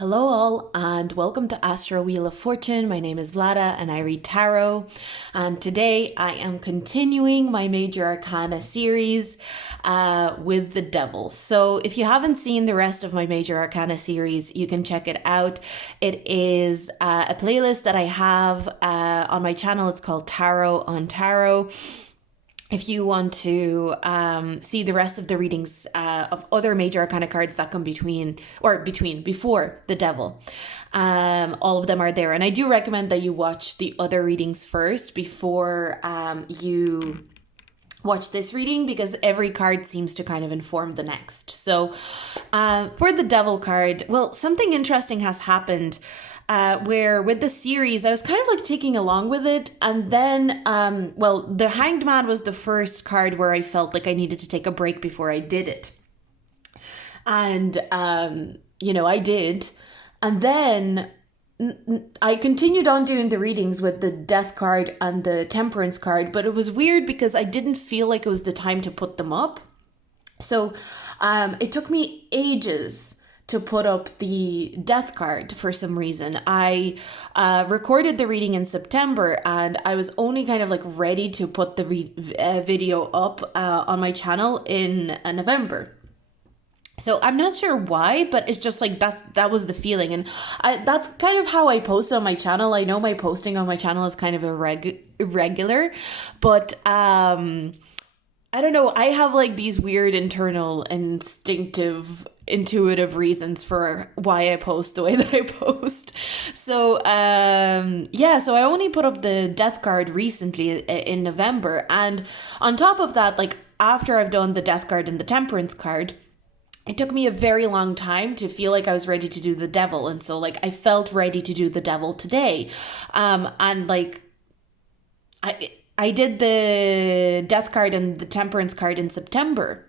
Hello, all, and welcome to Astro Wheel of Fortune. My name is Vlada, and I read tarot. And today I am continuing my Major Arcana series with the Devil. So, if you haven't seen the rest of my Major Arcana series, you can check it out. It is a playlist that I have on my channel. It's called Tarot on Tarot. If you want to see the rest of the readings of other Major Arcana cards that come before the Devil, all of them are there. And I do recommend that you watch the other readings first before you watch this reading, because every card seems to kind of inform the next. So for the Devil card, well, something interesting has happened. Where with the series, I was kind of like taking along with it. And then, the Hanged Man was the first card where I felt like I needed to take a break before I did it. And, I did. And then I continued on doing the readings with the Death card and the Temperance card. But it was weird because I didn't feel like it was the time to put them up. So it took me ages to put up the Death card for some reason. I recorded the reading in September, and I was only kind of like ready to put the video up on my channel in November. So I'm not sure why, but it's just like that was the feeling. And that's kind of how I post on my channel. I know my posting on my channel is kind of irregular, but I don't know. I have like these weird internal intuitive reasons for why I post the way that I post. So so I only put up the Death card recently in November. And on top of that, like after I've done the Death card and the Temperance card, it took me a very long time to feel like I was ready to do the Devil. And so like I felt ready to do the Devil today. And like I did the Death card and the Temperance card in September.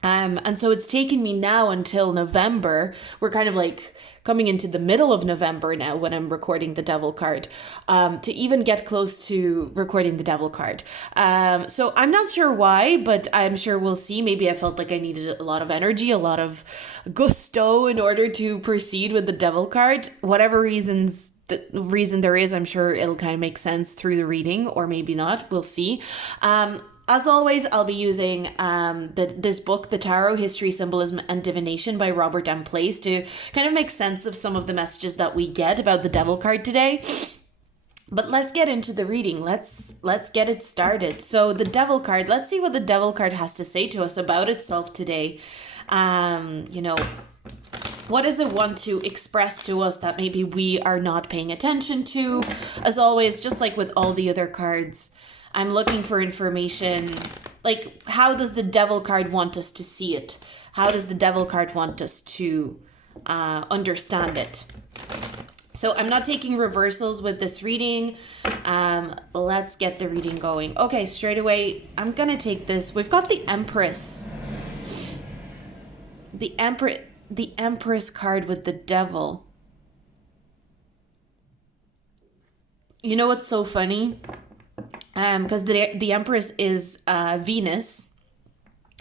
And so it's taken me now until November. We're kind of like coming into the middle of November now when I'm recording the Devil card, to even get close to recording the Devil card. So I'm not sure why, but I'm sure we'll see. Maybe I felt like I needed a lot of energy, a lot of gusto in order to proceed with the Devil card. Whatever the reason there is, I'm sure it'll kind of make sense through the reading, or maybe not. We'll see. As always, I'll be using this book, The Tarot, History, Symbolism, and Divination by Robert M. Place, to kind of make sense of some of the messages that we get about the Devil card today. But let's get into the reading. Let's get it started. So the Devil card, let's see what the Devil card has to say to us about itself today. What does it want to express to us that maybe we are not paying attention to? As always, just like with all the other cards, I'm looking for information. Like, how does the Devil card want us to see it? How does the Devil card want us to understand it? So I'm not taking reversals with this reading. Let's get the reading going. Okay, straight away, I'm going to take this. We've got the Empress. The Empress card with the Devil. You know what's so funny? Because the Empress is Venus,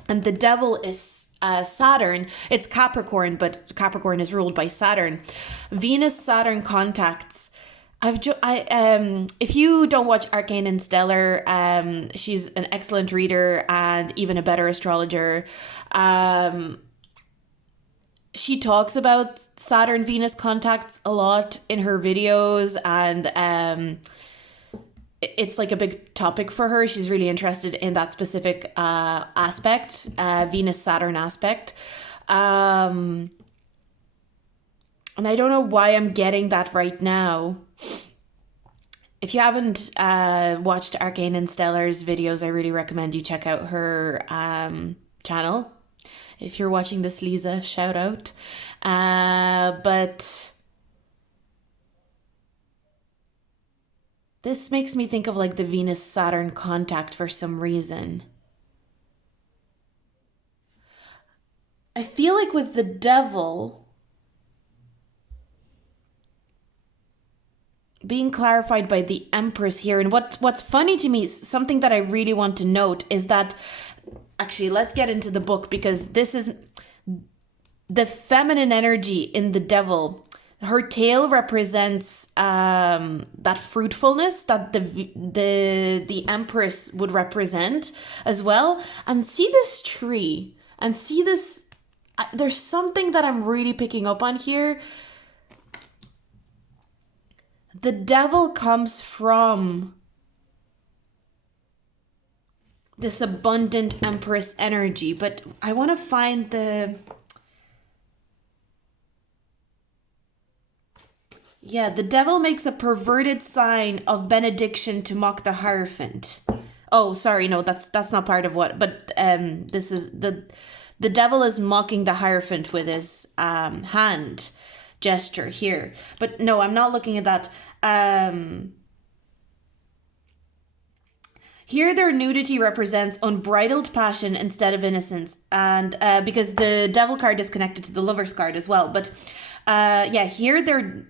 and the Devil is Saturn. It's Capricorn, but Capricorn is ruled by Saturn. Venus-Saturn contacts. If you don't watch Arcane and Stellar, she's an excellent reader and even a better astrologer. She talks about Saturn-Venus contacts a lot in her videos, and it's like a big topic for her. She's really interested in that specific aspect, Venus-Saturn aspect. And I don't know why I'm getting that right now. If you haven't watched Arcane and Stellar's videos, I really recommend you check out her channel. If you're watching this, Lisa, shout out. But this makes me think of like the Venus-Saturn contact for some reason. I feel like with the Devil being clarified by the Empress here, and what's funny to me, something that I really want to note, is that actually, let's get into the book, because this is the feminine energy in the Devil her tail represents that fruitfulness that the Empress would represent as well. And see this tree, and see this. There's something that I'm really picking up on here. The devil comes from this abundant Empress energy, but I want to find the... Yeah, the devil makes a perverted sign of benediction to mock the Hierophant. Oh, sorry, no, that's not part of what, but this is the devil is mocking the Hierophant with his hand gesture here. But no, I'm not looking at that. Here, their nudity represents unbridled passion instead of innocence, and because the devil card is connected to the lover's card as well. But here their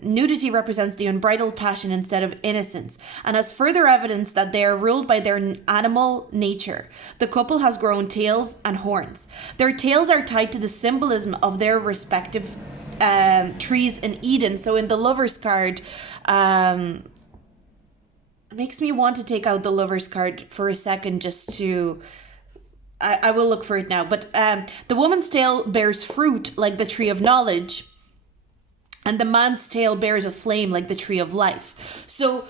nudity represents the unbridled passion instead of innocence, and as further evidence that they are ruled by their animal nature. The couple has grown tails and horns. Their tails are tied to the symbolism of their respective trees in Eden. So in the lover's card, it makes me want to take out the lover's card for a second just to... I will look for it now. But the woman's tail bears fruit like the tree of knowledge, and the man's tail bears a flame like the tree of life. So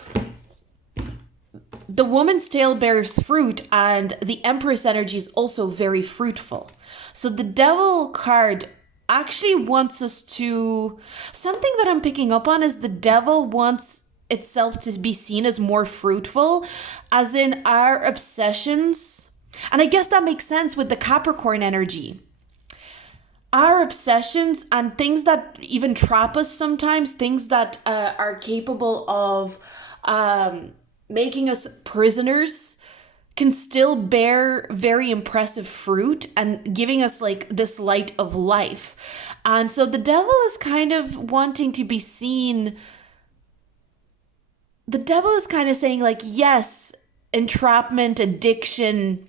the woman's tail bears fruit, and the Empress energy is also very fruitful. So the devil card actually wants us to... Something that I'm picking up on is the devil wants itself to be seen as more fruitful, as in our obsessions. And I guess that makes sense with the Capricorn energy. Our obsessions and things that even trap us sometimes, things that are capable of making us prisoners, can still bear very impressive fruit and giving us like this light of life. And so the devil is kind of wanting to be seen. The devil is kind of saying like, yes, entrapment, addiction,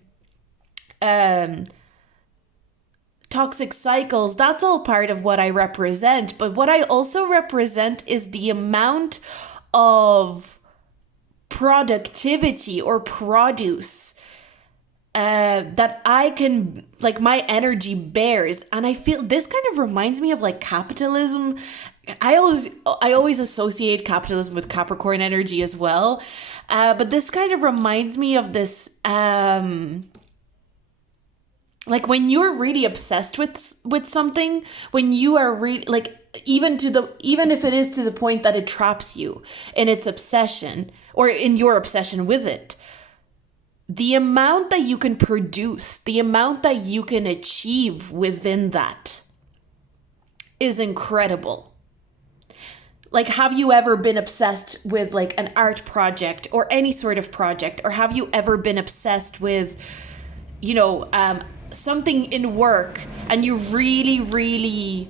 toxic cycles, that's all part of what I represent. But what I also represent is the amount of productivity or produce that I can, like, my energy bears. And I feel this kind of reminds me of like capitalism. I always associate capitalism with Capricorn energy as well. But this kind of reminds me of this, like when you're really obsessed with something, when you are really like, even if it is to the point that it traps you in its obsession or in your obsession with it, the amount that you can produce, the amount that you can achieve within that is incredible. Like, have you ever been obsessed with like an art project or any sort of project? Or have you ever been obsessed with, something in work, and you really, really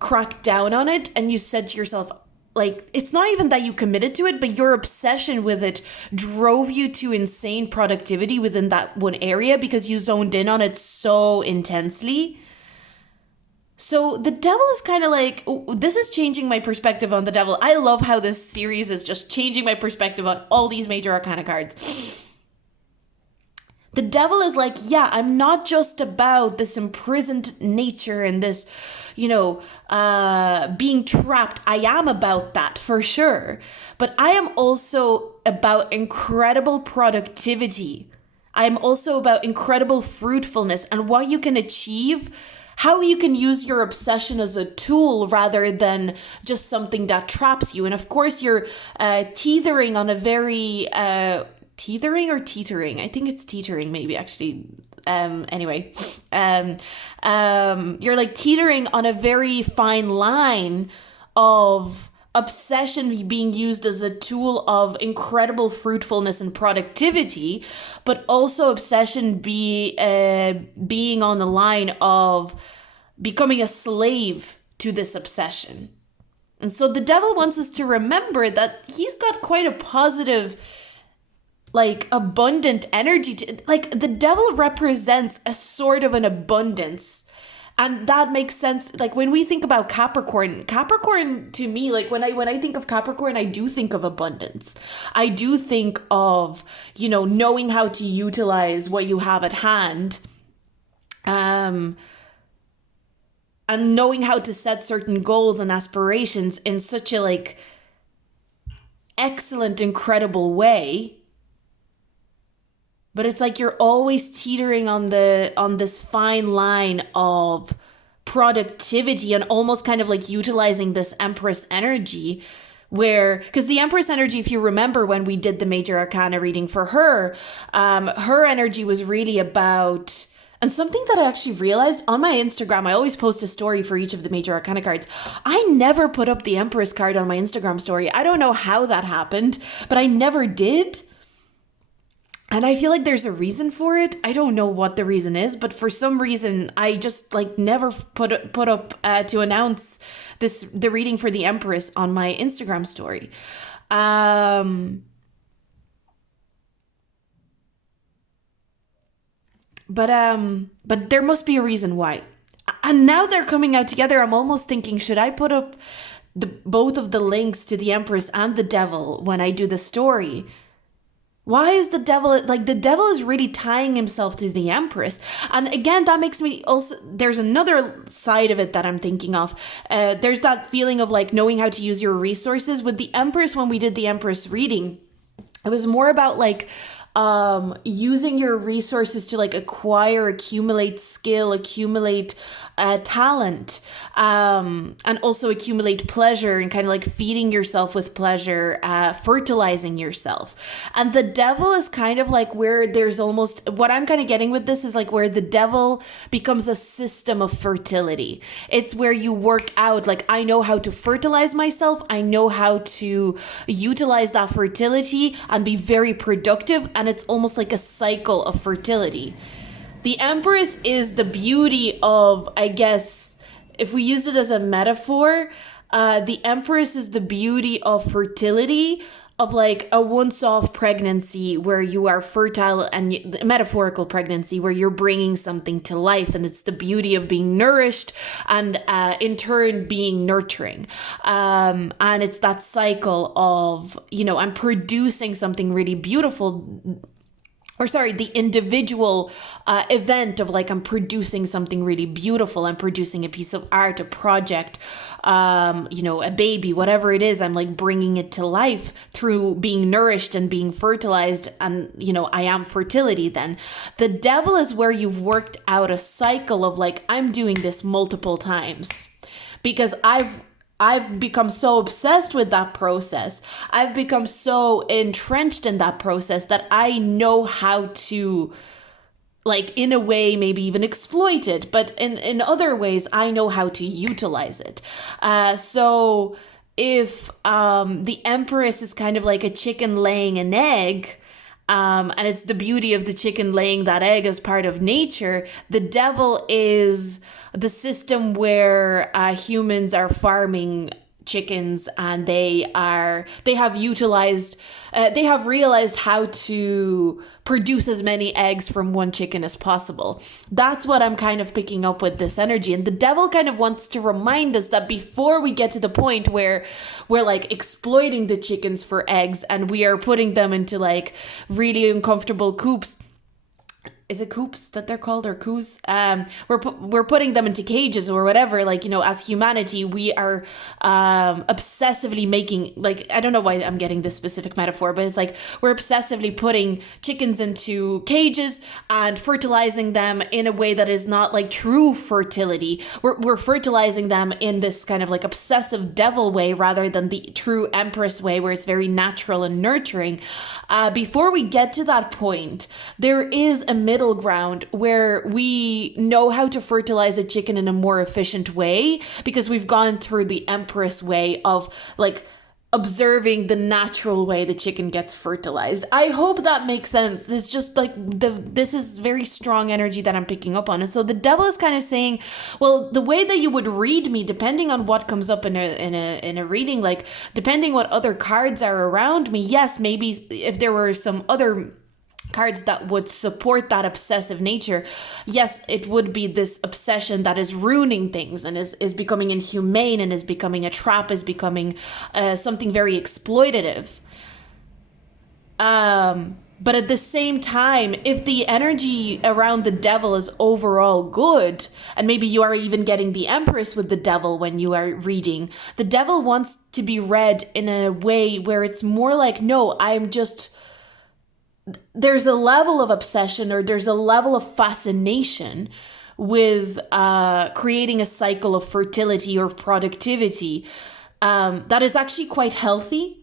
cracked down on it, and you said to yourself, like, it's not even that you committed to it, but your obsession with it drove you to insane productivity within that one area because you zoned in on it so intensely. So the devil is kind of like, this is changing my perspective on the devil. I love how this series is just changing my perspective on all these major arcana cards. The devil is like, yeah, I'm not just about this imprisoned nature and this, being trapped. I am about that for sure. But I am also about incredible productivity. I am also about incredible fruitfulness and what you can achieve, how you can use your obsession as a tool rather than just something that traps you. And of course, you're teetering on a very... teetering or teetering? I think it's teetering, maybe, actually. Anyway, you're like teetering on a very fine line of obsession being used as a tool of incredible fruitfulness and productivity, but also obsession being on the line of becoming a slave to this obsession. And so the devil wants us to remember that he's got quite a positive, like, abundant energy. Like, the devil represents a sort of an abundance And that makes sense. Like when we think about Capricorn to me, like when I think of Capricorn, I do think of abundance. I do think of, knowing how to utilize what you have at hand. Um, and knowing how to set certain goals and aspirations in such a like excellent, incredible way. But it's like you're always teetering on this fine line of productivity and almost kind of like utilizing this Empress energy where, because the Empress energy, if you remember when we did the major arcana reading for her, her energy was really about, and something that I actually realized on my Instagram, I always post a story for each of the major arcana cards. I never put up the Empress card on my Instagram story. I don't know how that happened, but I never did. And I feel like there's a reason for it. I don't know what the reason is, but for some reason, I just like never put up to announce the reading for the Empress on my Instagram story. But there must be a reason why. And now they're coming out together. I'm almost thinking, should I put up both of the links to the Empress and the Devil when I do the story? Why is the Devil, like the Devil is really tying himself to the Empress. And again, that makes me also, there's another side of it that I'm thinking of. There's that feeling of like knowing how to use your resources. With the Empress, when we did the Empress reading, it was more about like using your resources to like accumulate skill, accumulate talent, and also accumulate pleasure and kind of like feeding yourself with pleasure, fertilizing yourself. And the Devil is kind of like where there's almost, what I'm kind of getting with this is like where the Devil becomes a system of fertility. It's where you work out, like, I know how to fertilize myself. I know how to utilize that fertility and be very productive. And it's almost like a cycle of fertility. The Empress is the beauty of, I guess, if we use it as a metaphor, the Empress is the beauty of fertility, of like a once-off pregnancy where you are fertile, and metaphorical pregnancy where you're bringing something to life, and it's the beauty of being nourished and in turn being nurturing. And it's that cycle of, I'm producing something really beautiful, or sorry, the individual event of like, I'm producing something really beautiful. I'm producing a piece of art, a project, a baby, whatever it is. I'm like bringing it to life through being nourished and being fertilized. And, I am fertility then. The Devil is where you've worked out a cycle of like, I'm doing this multiple times because I've become so obsessed with that process. I've become so entrenched in that process that I know how to, like, in a way, maybe even exploit it. But in other ways, I know how to utilize it. So if the Empress is kind of like a chicken laying an egg, and it's the beauty of the chicken laying that egg as part of nature, the Devil is the system where humans are farming chickens, and they have realized how to produce as many eggs from one chicken as possible. That's what I'm kind of picking up with this energy. And the Devil kind of wants to remind us that before we get to the point where we're like exploiting the chickens for eggs and we are putting them into like really uncomfortable coops. Is it coops that they're called, or coos? We're putting them into cages or whatever. Like, as humanity, we are obsessively making, like, I don't know why I'm getting this specific metaphor, but it's like we're obsessively putting chickens into cages and fertilizing them in a way that is not like true fertility. We're fertilizing them in this kind of like obsessive devil way rather than the true Empress way where it's very natural and nurturing. Before we get to that point, there is a middle ground where we know how to fertilize a chicken in a more efficient way because we've gone through the Empress way of like observing the natural way the chicken gets fertilized. I hope that makes sense. It's just like this is very strong energy that I'm picking up on. And so the Devil is kind of saying, well, the way that you would read me, depending on what comes up in a reading, like depending what other cards are around me, yes, maybe if there were some other cards that would support that obsessive nature, yes, it would be this obsession that is ruining things and is becoming inhumane and is becoming a trap, is becoming something very exploitative. But at the same time, if the energy around the devil is overall good, and maybe you are even getting the Empress with the devil when you are reading, the devil wants to be read in a way where it's more like, no, I'm just... there's a level of obsession, or there's a level of fascination with creating a cycle of fertility or productivity that is actually quite healthy,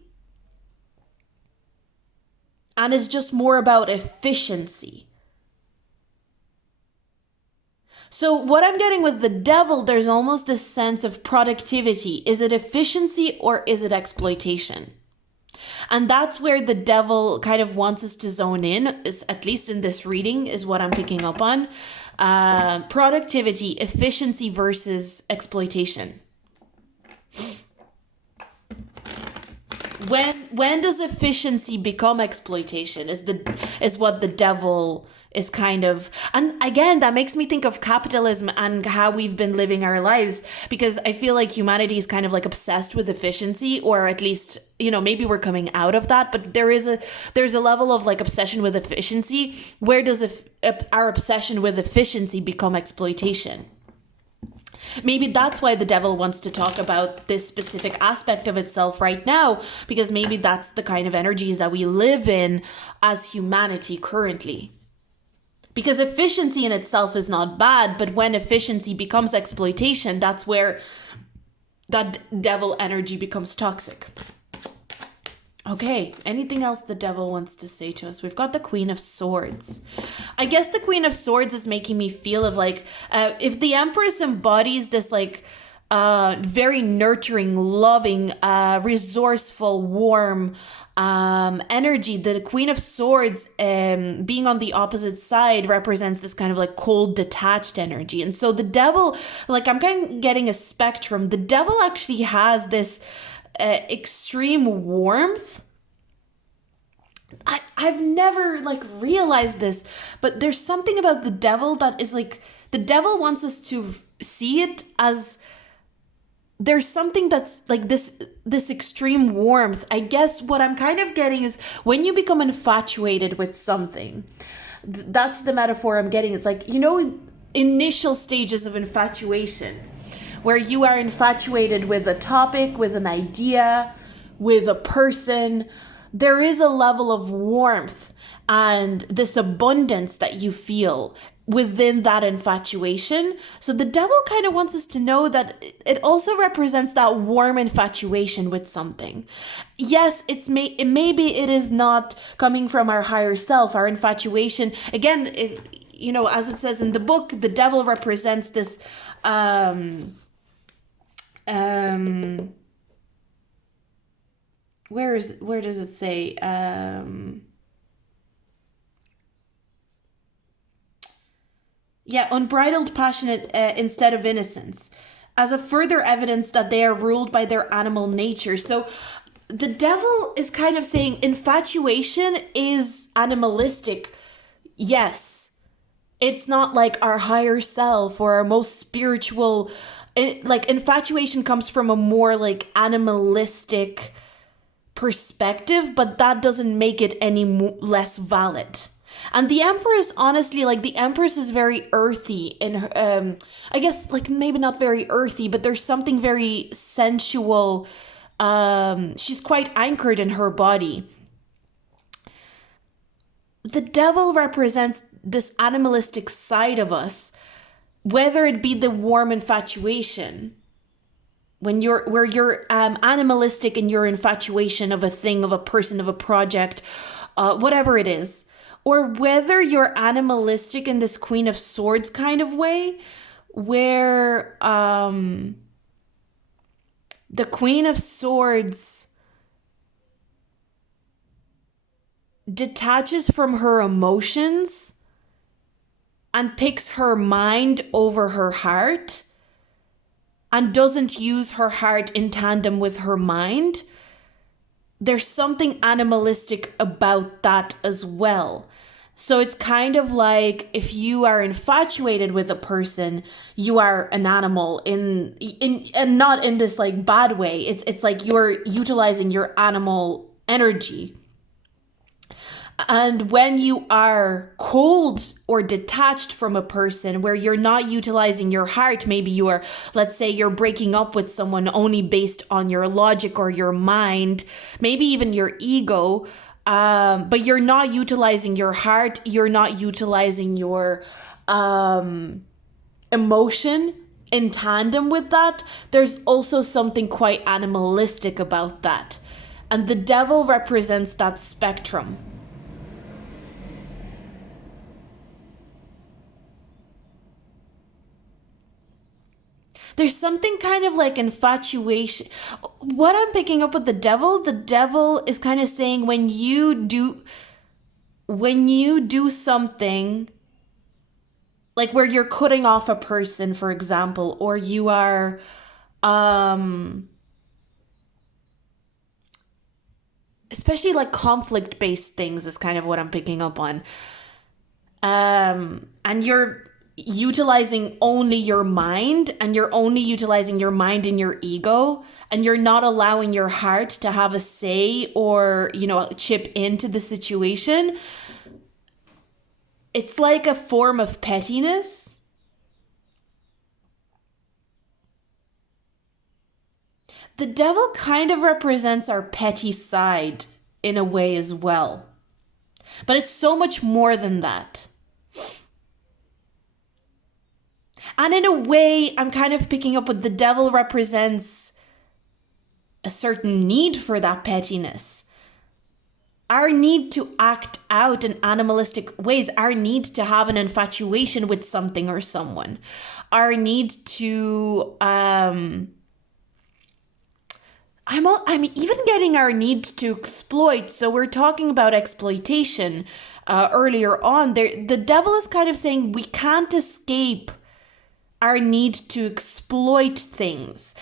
and is just more about efficiency. So what I'm getting with the devil, there's almost this sense of productivity. Is it efficiency or is it exploitation? And that's where the devil kind of wants us to zone in, is, at least in this reading, is what I'm picking up on. Productivity, efficiency versus exploitation. When does efficiency become exploitation is what the devil is kind of... And again, that makes me think of capitalism and how we've been living our lives, because I feel like humanity is kind of like obsessed with efficiency, or at least, maybe we're coming out of that, but there's a level of like obsession with efficiency. Where does our obsession with efficiency become exploitation? Maybe that's why the devil wants to talk about this specific aspect of itself right now, because maybe that's the kind of energies that we live in as humanity currently. Because efficiency in itself is not bad, but when efficiency becomes exploitation, that's where that devil energy becomes toxic. Okay, anything else the devil wants to say to us? We've got the Queen of Swords. I guess the Queen of Swords is making me feel of like, if the Empress embodies this like very nurturing, loving, resourceful, warm energy, the Queen of Swords being on the opposite side represents this kind of like cold, detached energy. And so the devil, like I'm kind of getting a spectrum. The devil actually has this extreme warmth. I've never like realized this, but there's something about the devil that is like, the devil wants us to see it as there's something that's like this extreme warmth. I guess what I'm kind of getting is when you become infatuated with something, that's the metaphor I'm getting. It's like, initial stages of infatuation, where you are infatuated with a topic, with an idea, with a person. There is a level of warmth and this abundance that you feel within that infatuation. So the devil kind of wants us to know that it also represents that warm infatuation with something. Yes, maybe it is not coming from our higher self, our infatuation. Again, as it says in the book, the devil represents this where does it say unbridled passionate instead of innocence, as a further evidence that they are ruled by their animal nature. So the devil is kind of saying infatuation is animalistic. Yes, it's not like our higher self or our most spiritual. Like infatuation comes from a more like animalistic perspective, but that doesn't make it any less valid. And the Empress, honestly, like the Empress is very earthy in her, I guess like maybe not very earthy, but there's something very sensual. She's quite anchored in her body. The devil represents this animalistic side of us, whether it be the warm infatuation, where you're animalistic in your infatuation of a thing, of a person, of a project, whatever it is, or whether you're animalistic in this Queen of Swords kind of way, where the Queen of Swords detaches from her emotions and picks her mind over her heart and doesn't use her heart in tandem with her mind. There's something animalistic about that as well. So it's kind of like if you are infatuated with a person, you are an animal in and not in this like bad way. It's like you're utilizing your animal energy. And when you are cold or detached from a person where you're not utilizing your heart, maybe you are, let's say you're breaking up with someone only based on your logic or your mind, maybe even your ego, but you're not utilizing your heart, you're not utilizing your emotion in tandem with that, there's also something quite animalistic about that. And the devil represents that spectrum. There's something kind of like infatuation. What I'm picking up with the devil is kind of saying when you do something like where you're cutting off a person, for example, or you are especially like conflict based things is kind of what I'm picking up on. And you're utilizing only your mind, and you're only utilizing your mind and your ego, and you're not allowing your heart to have a say or, chip into the situation. It's like a form of pettiness. The devil kind of represents our petty side in a way as well, but it's so much more than that. And in a way, I'm kind of picking up what the devil represents a certain need for that pettiness. Our need to act out in animalistic ways, our need to have an infatuation with something or someone, our need to, I'm even getting our need to exploit. So we're talking about exploitation earlier on. The devil is kind of saying we can't escape our need to exploit things.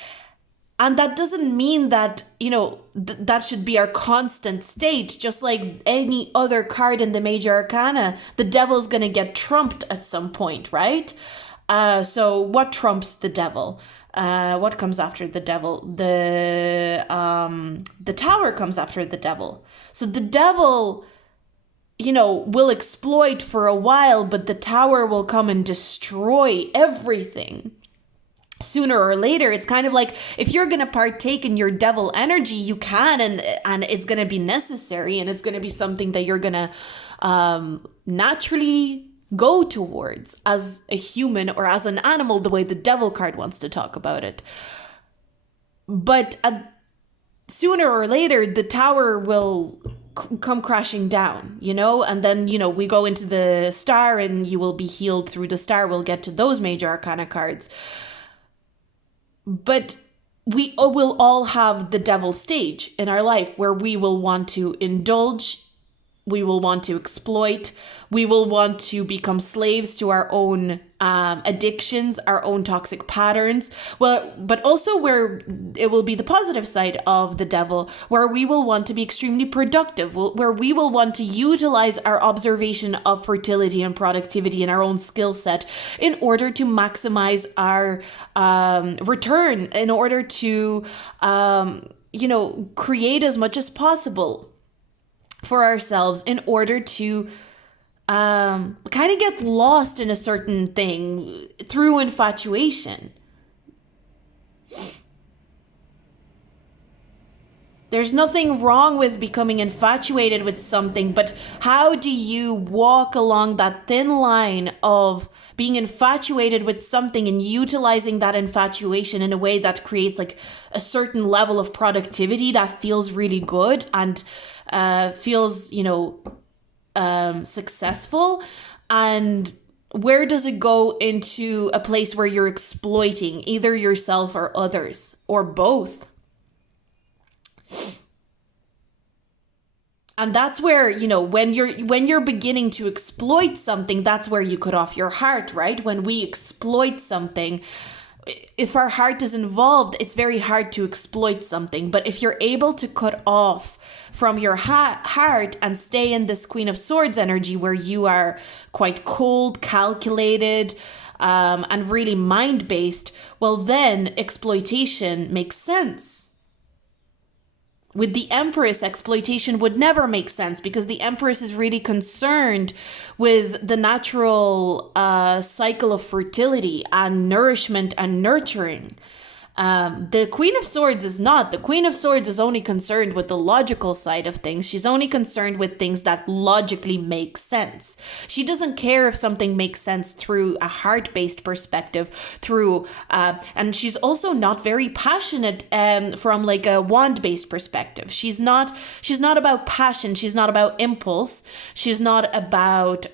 And that doesn't mean that, that should be our constant state. Just like any other card in the major arcana, the devil's going to get trumped at some point, right? So what trumps the devil? What comes after the devil? The tower comes after the devil. So the devil, will exploit for a while, but the tower will come and destroy everything. Sooner or later, it's kind of like if you're going to partake in your devil energy, you can, and it's going to be necessary, and it's going to be something that you're going to naturally go towards as a human or as an animal, the way the devil card wants to talk about it. But sooner or later, the tower will come crashing down, and then, we go into the star and you will be healed through the star. We'll get to those major arcana cards. But we will all have the devil stage in our life where we will want to indulge, we will want to exploit, we will want to become slaves to our own addictions, our own toxic patterns. Well, but also where it will be the positive side of the devil, where we will want to be extremely productive, where we will want to utilize our observation of fertility and productivity in our own skill set in order to maximize our return, in order to, create as much as possible for ourselves, in order to kind of get lost in a certain thing through infatuation. There's nothing wrong with becoming infatuated with something, but how do you walk along that thin line of being infatuated with something and utilizing that infatuation in a way that creates like a certain level of productivity that feels really good and feels, successful, and where does it go into a place where you're exploiting either yourself or others or both? And that's where, when you're beginning to exploit something, that's where you cut off your heart, right? When we exploit something, if our heart is involved, it's very hard to exploit something. But if you're able to cut off from your heart and stay in this Queen of Swords energy where you are quite cold, calculated, and really mind-based, well, then exploitation makes sense. With the Empress, exploitation would never make sense because the Empress is really concerned with the natural cycle of fertility and nourishment and nurturing. The Queen of Swords is not. The Queen of Swords is only concerned with the logical side of things. She's only concerned with things that logically make sense. She doesn't care if something makes sense through a heart-based perspective, and she's also not very passionate from like a wand-based perspective. She's not about passion. She's not about impulse. She's not about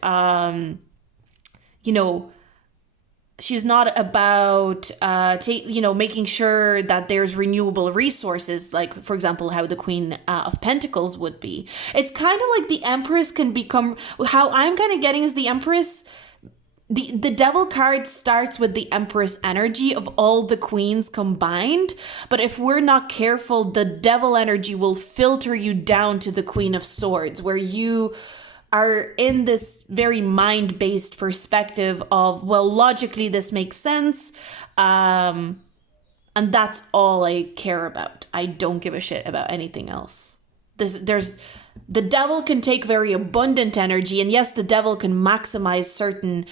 she's not about making sure that there's renewable resources, like for example how the Queen of Pentacles would be. It's kind of like the Empress can become, how I'm kind of getting is the Empress, the Devil card starts with the Empress energy of all the queens combined, but if we're not careful, the Devil energy will filter you down to the Queen of Swords, where you are in this very mind-based perspective of, well, logically this makes sense, and that's all I care about. I don't give a shit about anything else. The Devil can take very abundant energy, and yes, the Devil can maximize certain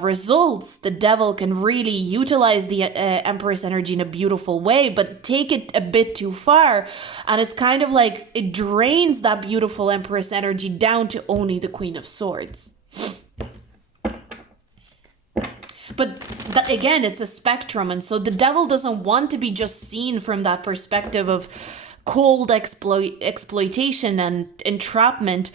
results. The Devil can really utilize the Empress energy in a beautiful way, but take it a bit too far, and it's kind of like it drains that beautiful Empress energy down to only the Queen of Swords. But again, it's a spectrum, and so the Devil doesn't want to be just seen from that perspective of cold exploitation and entrapment.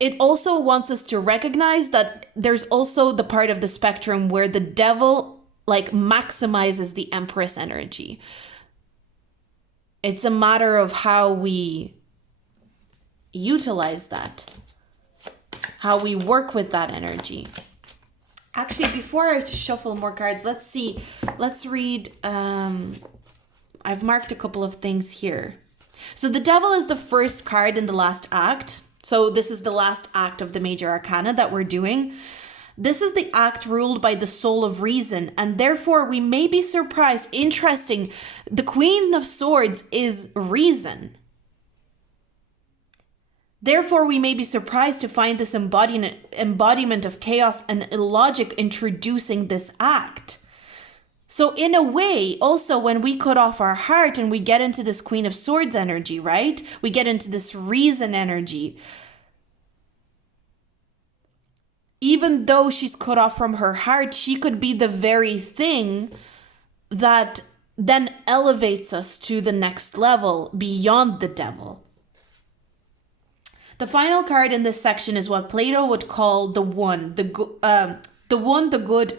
It also wants us to recognize that there's also the part of the spectrum where the Devil like maximizes the Empress energy. It's a matter of how we utilize that, how we work with that energy. Actually, before I shuffle more cards, let's read, I've marked a couple of things here. So the Devil is the first card in the last act. So this is the last act of the Major Arcana that we're doing. This is the act ruled by the soul of reason, and therefore we may be surprised. Interesting, the Queen of Swords is reason. Therefore, we may be surprised to find this embodiment of chaos and illogic introducing this act. So in a way, also when we cut off our heart and we get into this Queen of Swords energy, right? We get into this reason energy. Even though she's cut off from her heart, she could be the very thing that then elevates us to the next level beyond the Devil. The final card in this section is what Plato would call the One, the good,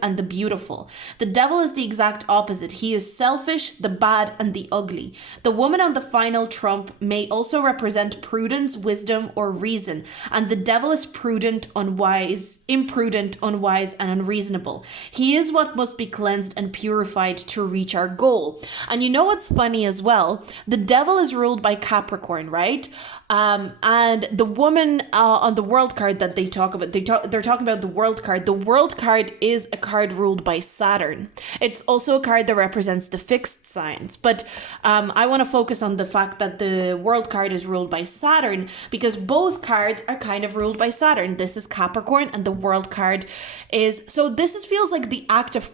and the beautiful. The Devil is the exact opposite. He is selfish, the bad, and the ugly. The woman on the final trump may also represent prudence, wisdom, or reason. And the Devil is imprudent, unwise, and unreasonable. He is what must be cleansed and purified to reach our goal. And you know what's funny as well? The Devil is ruled by Capricorn, right? And the woman on the world card that they talk about, they're talking about the world card. The world card is a card ruled by Saturn. It's also a card that represents the fixed signs. But I want to focus on the fact that the world card is ruled by Saturn because both cards are kind of ruled by Saturn. This is Capricorn and the world card is, so this feels like the act of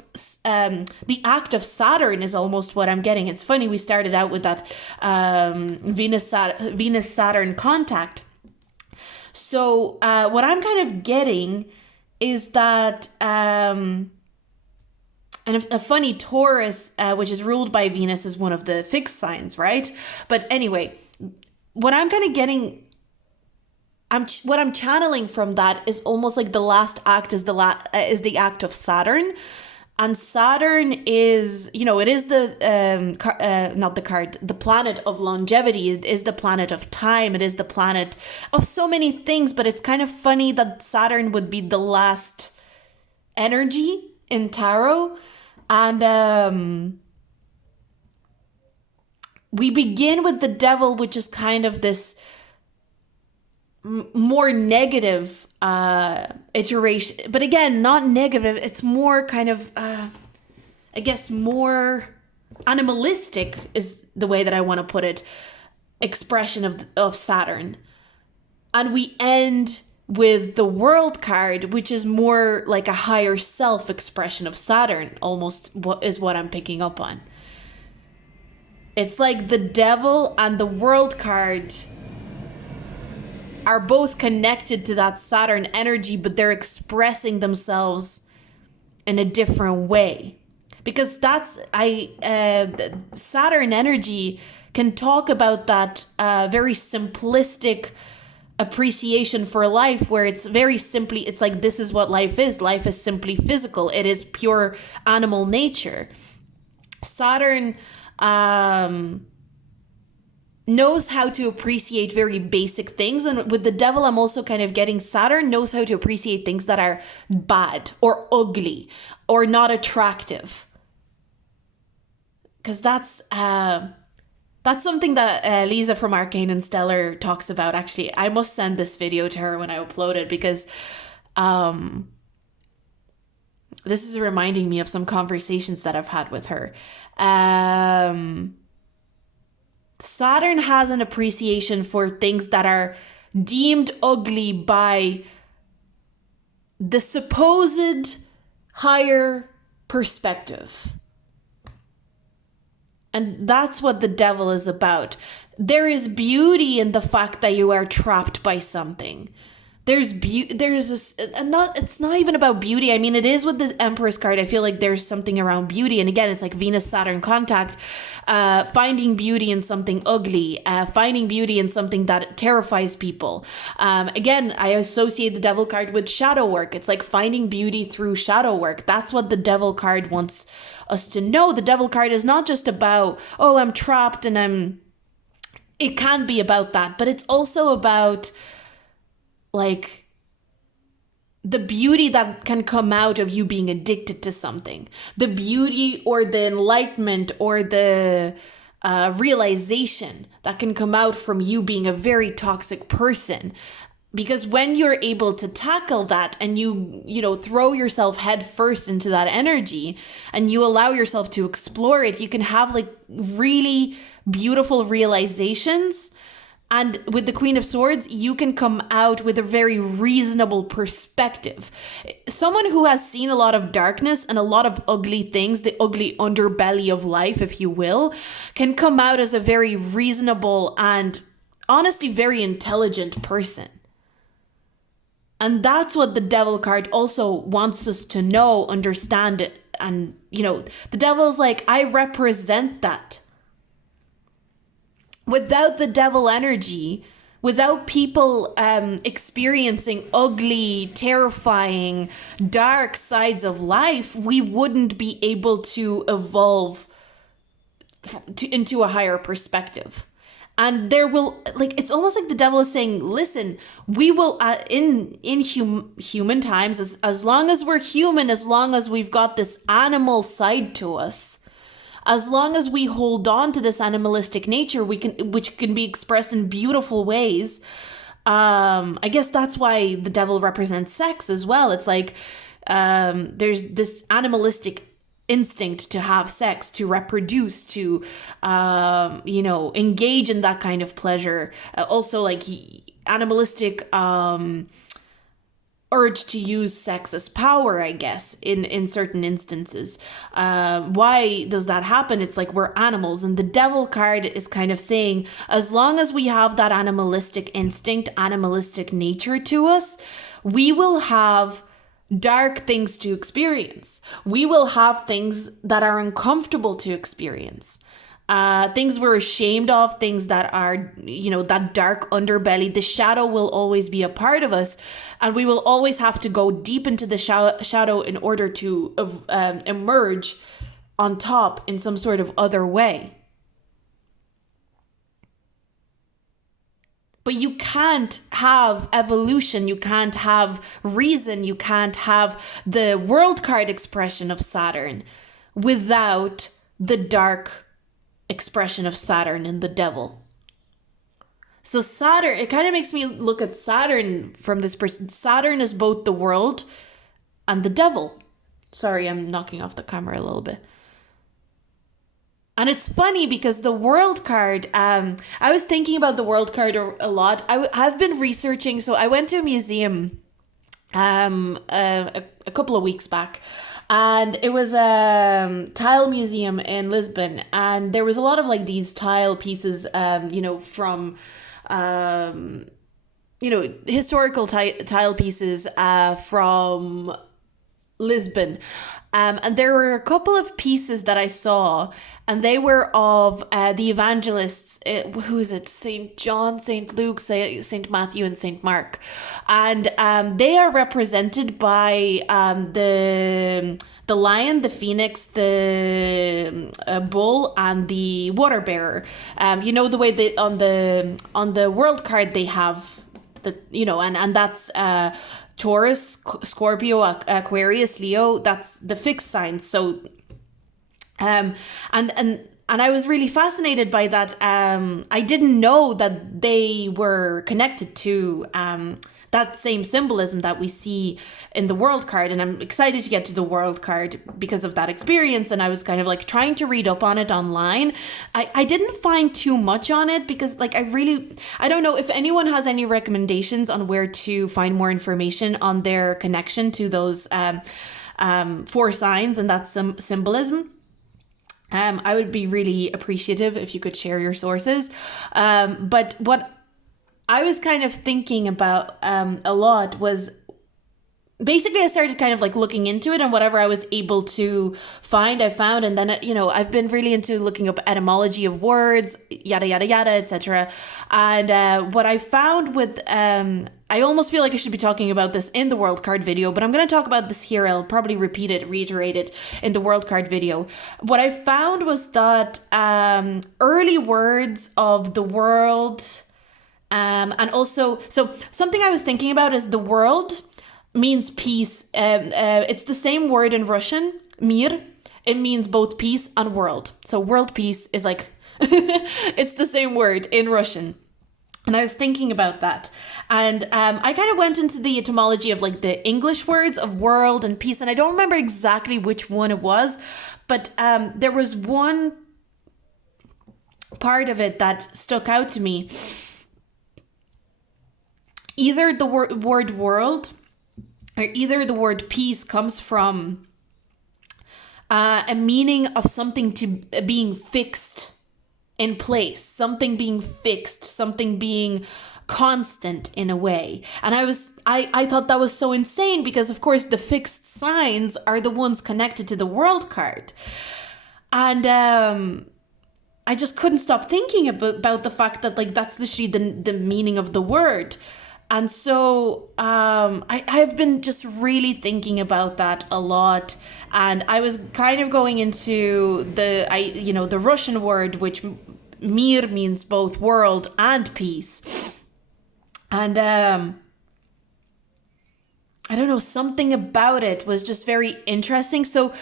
Saturn is almost what I'm getting. It's funny, we started out with that Venus-Saturn contact. So what I'm kind of getting is that and a funny Taurus, which is ruled by Venus, is one of the fixed signs, right? But anyway, what I'm kind of getting, what I'm channeling from that is almost like the last act is the act of Saturn. And Saturn is, it is the planet of longevity. It is the planet of time. It is the planet of so many things. But it's kind of funny that Saturn would be the last energy in tarot. And we begin with the devil, which is kind of this more negative iteration. But again, not negative. It's more kind of, I guess, more animalistic is the way that I want to put it, expression of Saturn. And we end with the World card, which is more like a higher self expression of Saturn, almost is what I'm picking up on. It's like the devil and the World card are both connected to that Saturn energy, but they're expressing themselves in a different way. Because Saturn energy can talk about that very simplistic appreciation for life, where it's very simply, it's like, this is what life is. Life is simply physical. It is pure animal nature. Saturn knows how to appreciate very basic things. And with the devil, I'm also kind of getting Saturn knows how to appreciate things that are bad or ugly or not attractive. Because that's something that Lisa from Arcane and Stellar talks about. Actually, I must send this video to her when I upload it, because this is reminding me of some conversations that I've had with her. Saturn has an appreciation for things that are deemed ugly by the supposed higher perspective. And that's what the devil is about. There is beauty in the fact that you are trapped by something. It's not even about beauty. I mean, it is with the Empress card. I feel like there's something around beauty. And again, it's like Venus-Saturn contact, finding beauty in something ugly, finding beauty in something that terrifies people. Again, I associate the devil card with shadow work. It's like finding beauty through shadow work. That's what the devil card wants us to know. The devil card is not just about, oh, I'm trapped and it can be about that, but it's also about like the beauty that can come out of you being addicted to something, the beauty or the enlightenment or the realization that can come out from you being a very toxic person. Because when you're able to tackle that and you throw yourself head first into that energy and you allow yourself to explore it, you can have like really beautiful realizations. And with the Queen of Swords, you can come out with a very reasonable perspective. Someone who has seen a lot of darkness and a lot of ugly things, the ugly underbelly of life, if you will, can come out as a very reasonable and honestly very intelligent person. And that's what the devil card also wants us to know, understand it. And, the devil's like, I represent that. Without the devil energy, without people experiencing ugly, terrifying, dark sides of life, we wouldn't be able to evolve into a higher perspective. And there will, it's almost like the devil is saying, listen, we will, in human times, as long as we're human, as long as we've got this animal side to us, as long as we hold on to this animalistic nature, which can be expressed in beautiful ways. I guess that's why the devil represents sex as well. It's like there's this animalistic instinct to have sex, to reproduce, to engage in that kind of pleasure. Also, like animalistic urge to use sex as power, I guess, in certain instances. Why does that happen? It's like we're animals, and the devil card is kind of saying, as long as we have that animalistic instinct, animalistic nature to us, we will have dark things to experience. We will have things that are uncomfortable to experience. Things we're ashamed of, things that are, that dark underbelly. The shadow will always be a part of us, and we will always have to go deep into the shadow in order to emerge on top in some sort of other way. But you can't have evolution, you can't have reason, you can't have the world card expression of Saturn without the dark expression of Saturn and the devil. So Saturn, it kind of makes me look at Saturn from this person. Saturn is both the world and the devil. Sorry, I'm knocking off the camera a little bit. And it's funny because the world card, I was thinking about the world card a lot. I've been researching. So I went to a museum a couple of weeks back. And it was a tile museum in Lisbon. And there was a lot of like these tile pieces, from historical tile pieces from Lisbon. And there were a couple of pieces that I saw, and they were of the evangelists. Who is it? St. John, St. Luke, St. Matthew, and St. Mark. And they are represented by the lion, the phoenix, the bull, and the water bearer. The way they on the world card they have and that's Taurus, Scorpio, Aquarius, Leo. That's the fixed signs. So, and I was really fascinated by that. I didn't know that they were connected to that same symbolism that we see in the world card. And I'm excited to get to the world card because of that experience. And I was kind of like trying to read up on it online. I didn't find too much on it because like I don't know if anyone has any recommendations on where to find more information on their connection to those 4 signs and that symbolism. I would be really appreciative if you could share your sources. But what I was kind of thinking about a lot was basically I started kind of like looking into it, and whatever I was able to find, I found. And then, I've been really into looking up etymology of words, yada, yada, yada, etc. And what I found with, I almost feel like I should be talking about this in the world card video, but I'm going to talk about this here. I'll probably reiterate it in the world card video. What I found was that early words of the world, and also, so something I was thinking about is the world means peace. It's the same word in Russian, mir. It means both peace and world. So world peace is like, it's the same word in Russian. And I was thinking about that. And I kind of went into the etymology of like the English words of world and peace. And I don't remember exactly which one it was, but there was one part of it that stuck out to me. Either the word world or either the word peace comes from a meaning of something to being fixed in place, something being fixed, something being constant in a way. And I thought that was so insane because of course the fixed signs are the ones connected to the world card. And I just couldn't stop thinking about the fact that like that's literally the meaning of the word. And so I've been just really thinking about that a lot. And I was kind of going into the Russian word, which mir means both world and peace. And I don't know, something about it was just very interesting. So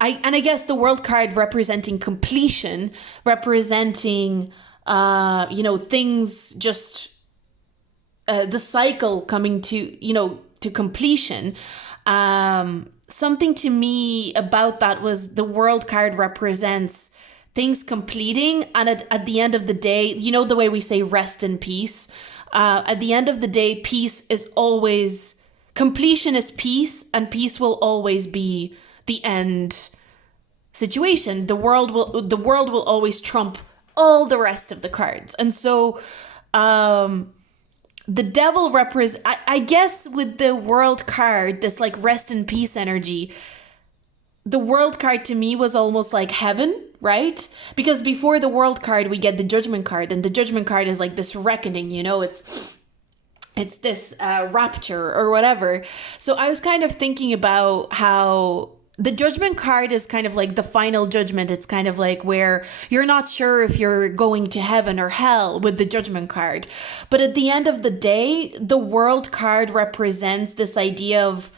I guess the world card representing completion, representing things just the cycle coming to completion. Something to me about that was the world card represents things completing, and at the end of the day, the way we say rest in peace, at the end of the day, peace is always, completion is peace, and peace will always be the end situation. The world will always trump all the rest of the cards. And so the devil represents, I guess with the world card, this like rest in peace energy, the world card to me was almost like heaven, right? Because before the world card, we get the judgment card, and the judgment card is like this reckoning, it's this rapture or whatever. So I was kind of thinking about how the judgment card is kind of like the final judgment. It's kind of like where you're not sure if you're going to heaven or hell with the judgment card. But at the end of the day, the world card represents this idea of,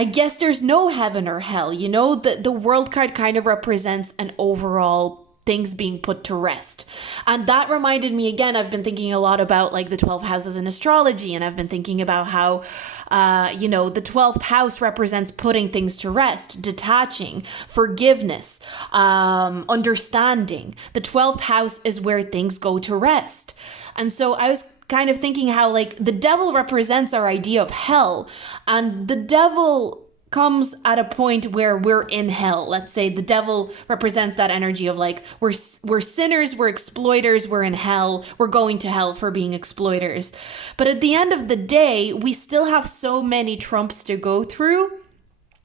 I guess there's no heaven or hell. You know, the world card kind of represents an overall things being put to rest. And that reminded me again, I've been thinking a lot about like the 12 houses in astrology, and I've been thinking about how, the 12th house represents putting things to rest, detaching, forgiveness, understanding. The 12th house is where things go to rest. And so I was kind of thinking how like the devil represents our idea of hell, and the devil comes at a point where we're in hell. Let's say the devil represents that energy of like we're sinners, we're exploiters, we're in hell, we're going to hell for being exploiters. But at the end of the day, we still have so many trumps to go through,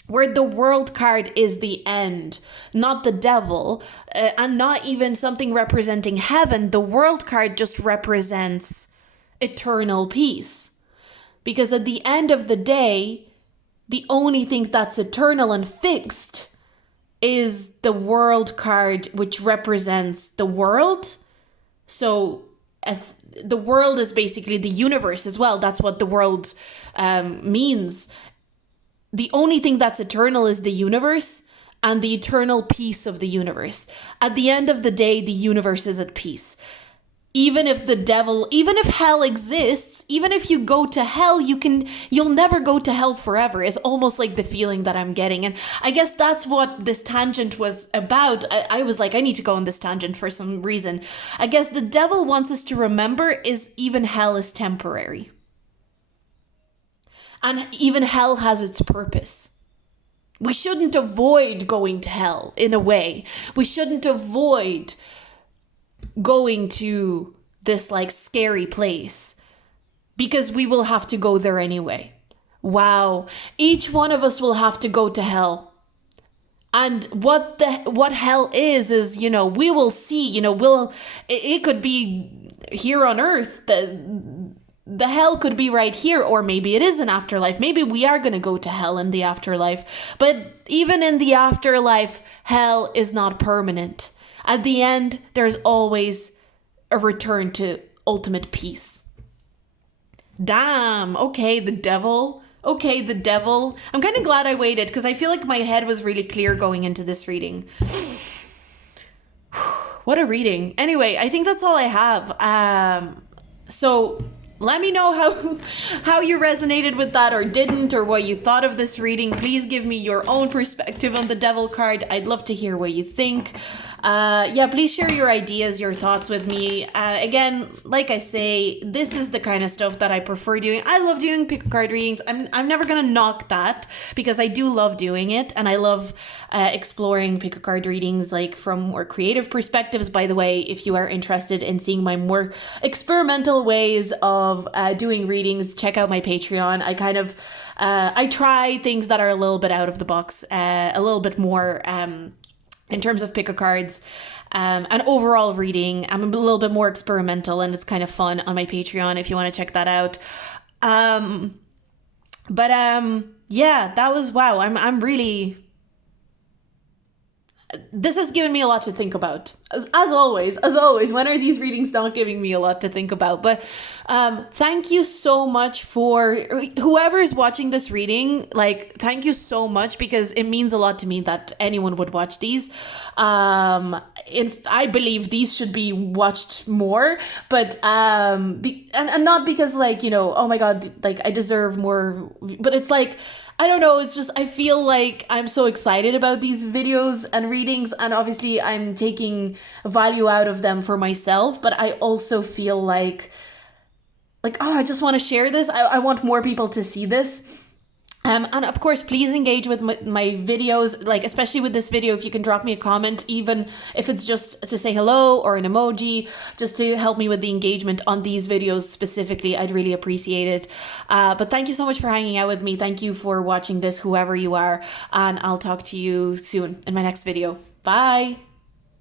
where the world card is the end, not the devil, and not even something representing heaven. The world card just represents eternal peace. Because at the end of the day, the only thing that's eternal and fixed is the world card, which represents the world. So the world is basically the universe as well. That's what the world means. The only thing that's eternal is the universe and the eternal peace of the universe. At the end of the day, the universe is at peace. Even if hell exists, even if you go to hell, you'll never go to hell forever, is almost like the feeling that I'm getting. And I guess that's what this tangent was about. I was like, I need to go on this tangent for some reason. I guess the devil wants us to remember is even hell is temporary. And even hell has its purpose. We shouldn't avoid going to hell in a way. We shouldn't avoid going to this like scary place, because we will have to go there anyway. Wow. Each one of us will have to go to hell. And what hell is, we will see, it could be here on earth. The hell could be right here, or maybe it is an afterlife. Maybe we are going to go to hell in the afterlife. But even in the afterlife, hell is not permanent. At the end, there's always a return to ultimate peace. Damn. Okay, the devil. I'm kind of glad I waited, because I feel like my head was really clear going into this reading. What a reading. Anyway, I think that's all I have. So let me know how you resonated with that or didn't, or what you thought of this reading. Please give me your own perspective on the devil card. I'd love to hear what you think. Please share your ideas, your thoughts with me. Again, like I say, this is the kind of stuff that I prefer doing. I love doing pick a card readings. I'm never gonna knock that, because I do love doing it, and I love exploring pick a card readings like from more creative perspectives. By the way, if you are interested in seeing my more experimental ways of doing readings, check out my Patreon. I try things that are a little bit out of the box, a little bit more in terms of pick a cards and overall reading. I'm a little bit more experimental, and it's kind of fun on my Patreon if you want to check that out. That was wow. I'm really. This has given me a lot to think about. As always, when are these readings not giving me a lot to think about? But thank you so much for whoever is watching this reading. Like, thank you so much, because it means a lot to me that anyone would watch these. I believe these should be watched more, but and not because like, oh my God, like I deserve more, but it's like, I don't know, it's just, I feel like I'm so excited about these videos and readings, and obviously I'm taking value out of them for myself, but I also feel like, I just want to share this. I want more people to see this. And of course, please engage with my videos, like especially with this video. If you can drop me a comment, even if it's just to say hello or an emoji, just to help me with the engagement on these videos specifically, I'd really appreciate it. But thank you so much for hanging out with me. Thank you for watching this, whoever you are, and I'll talk to you soon in my next video. Bye.